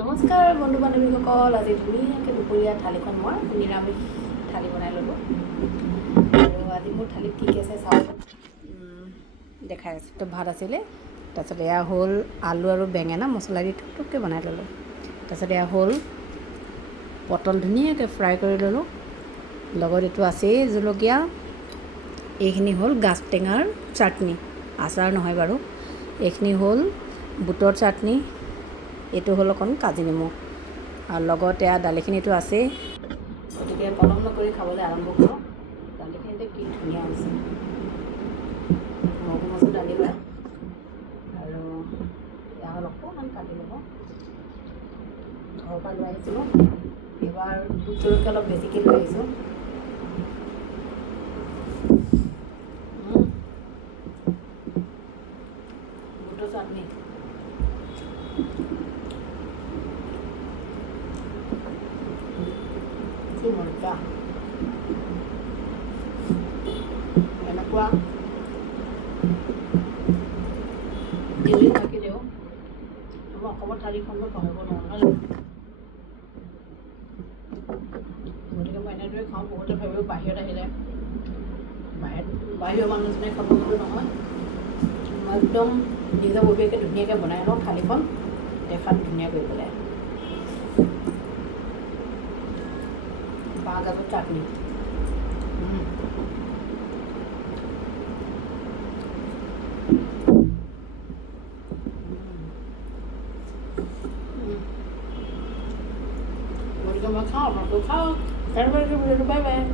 নমস্কাৰ বন্ধু বান্ধৱীসকল, আজি ধুনীয়াকৈ দুপৰীয়া থালিখন মই নিৰামিষ থালি বনাই ল'লোঁ। আৰু আজি মোৰ থালিত কি কি আছে চাওক, দেখাই আছোঁ। তো ভাত আছিলে, তাৰপিছত এয়া হ'ল আলু আৰু বেঙেনা মছলা দি টুকটুককৈ বনাই ল'লোঁ। তাৰপিছত এয়া হ'ল পটল ধুনীয়াকৈ ফ্ৰাই কৰি ল'লোঁ। লগত এইটো আছেই জলকীয়া। এইখিনি হ'ল গাজ টেঙাৰ চাটনি, আচাৰ নহয় বাৰু। এইখিনি হ'ল বুটৰ চাটনি, এইটো হ'ল অকণ কাজি নেমু, আৰু লগত এয়া দালিখিনিতো আছেই। গতিকে পলম নকৰি খাবলৈ আৰম্ভ কৰোঁ। দালিখিনিতে কি ধুনীয়া হৈছে, মগু মচুৰ দালি হয়। আৰু এয়া হ'ল অকণমান কাটি ল'ব, ঘৰৰ পৰা লৈ আহিছিলোঁ। এইবাৰ বুট জলকীয়া অলপ বেছিকৈ লৈ আহিছোঁ। বুটৰ চাটনি কি মজা, এনেকুৱা দিল্লীত থাকিলেও আমাৰ অসমৰ থালিখনটো পাহৰিব নোৱাৰোঁ। গতিকে মই এনেদৰে খাওঁ। বহুতে ভাবিব বাহিৰত আহিলে বাহিৰৰ মানুহজনে খাব, কিন্তু নহয়, মই একদম নিজৰ ববীয়াকৈ ধুনীয়াকৈ বনাই লওঁ থালিখন, দেখাত ধুনীয়া কৰি পেলাই। বাঁহগাজৰ চাটনি, গতিকে মই খাওঁ, আপোনালোকেও খাওক। Bye bye.